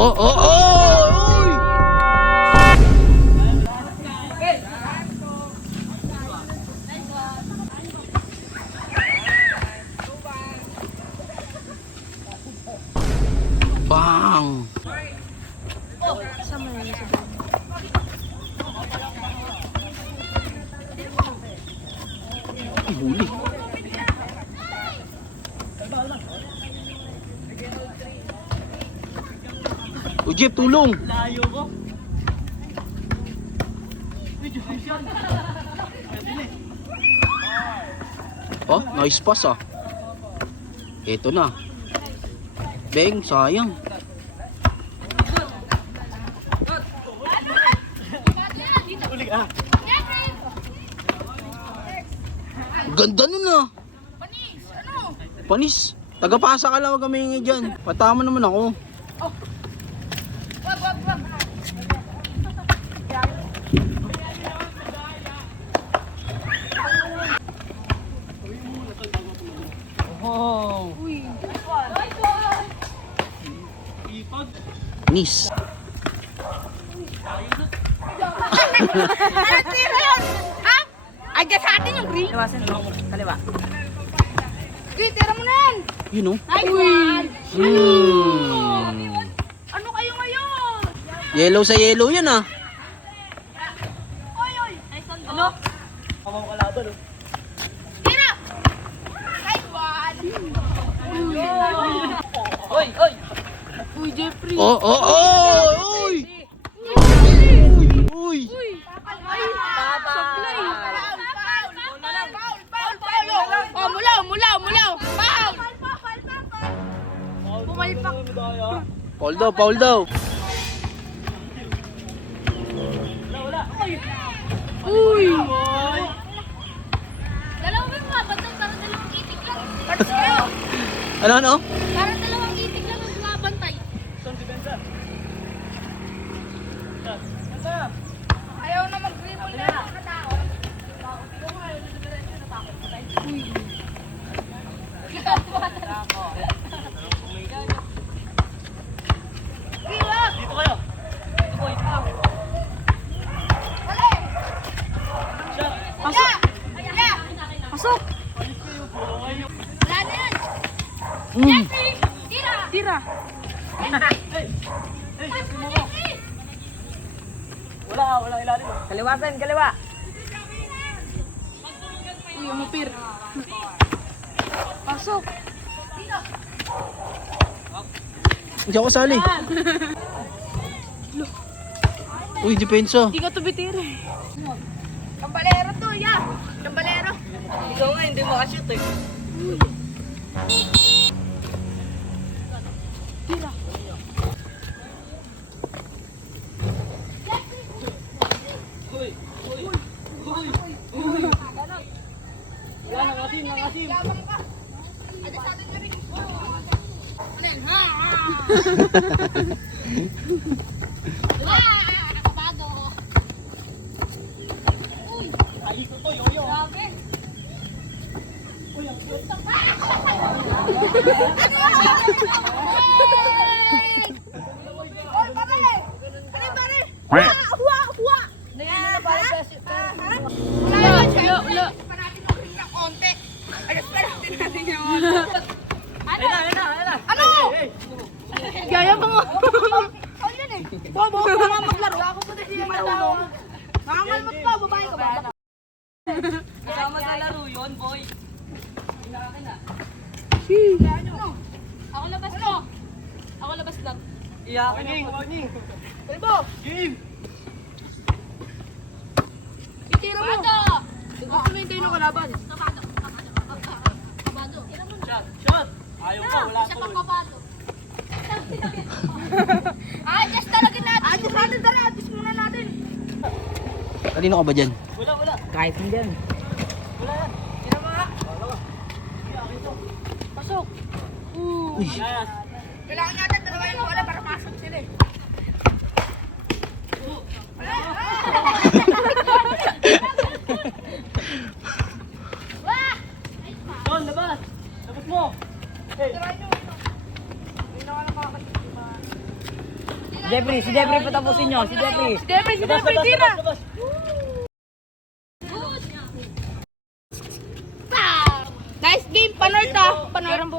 oh, oh, oh! Uy! Bang! Huli. O Jeff, tulong! Layo ko. Oh, nice pass ah. Ito na. Beng, sayang. Ulig ah. Ganda nun ah. Panis! Ano? Panis. Tagapasa ka lang, wag kami hingi dyan. Patama naman ako. Wag. Oh. Uy. Ipag. Nis. Tira yun! Ha? Ay, dyan sa atin yung green. Liwasan mo. Kaliwa. Okay, tira mo na yan. You know? Ay, one. Hmm. Ano kayo ngayon? Yellow sa yellow yan ah. Oy. Ano? Kamang kalaban oh. Tira! Ay, one. Oy. Uy, Jeffrey. Oh, oh, oh! Uy! Uy! Ay, sablay. Foul. Oh, mulaw. Foul. Pumalpak. Paul daw. Wala. Uy. Dalawa ba yung mga bantay? Parang dalawang itik lang. Ano? Parang dalawang itik lang ang mga bantay. Son depensa. Ito. Ayaw na mag-dribble na yung mga tao. Dito kayo. Oy. Shot. Pasok. Wala na yan. Mm. Tira. Wala ilalim. Kaliwasan, kaliwa. Uy, umupir. Pasok. Hindi ako sali. Uy, depensa. Hindi ka to bitira. Kambalero to, ya. Kambalero. Ikaw nga, hindi makashoot eh. Tira. Wala nangasim. Nakabado. Ay, ito to, yoyo. Grabe. Oy, pare! Pare! Huwa! Wala. Pa natin yung green na konti. Alas pa natin yun. Ayun na. Ano? Gaya pa mo. Ano yan eh? Bobo, wala maglaro. Ako po na siya matao. Nakakalmat pa, babae ka ba? Kasama sa laro yun, boy. Ako labas mo. Ako labas lang. Iyakin ako. Warning. Kalbo! Game. Itira mo! Kabado. Gusto mo yung tayo ng kalaban. Kabado. Tira mo na. Shot. Ayaw ka, wala Isa to. pang kabado. Adjust talaga natin. Adjust natin, dali. Adjust muna natin. Kanino ka ba dyan? Wala. Kahit hindi yan. Wala yan. Tira mo nga. Pasok. Yes. Kailangan natin dalawa yung bola para pasok sila eh. Son, labas. Labas mo. Hey. Tirahin nyo. Hindi na ka nakakatikiman. Si Jeffrey patapusin nyo. Si Jeffrey. Si Jeffrey, tira! Labas. Nice game, Panort ah. Panort.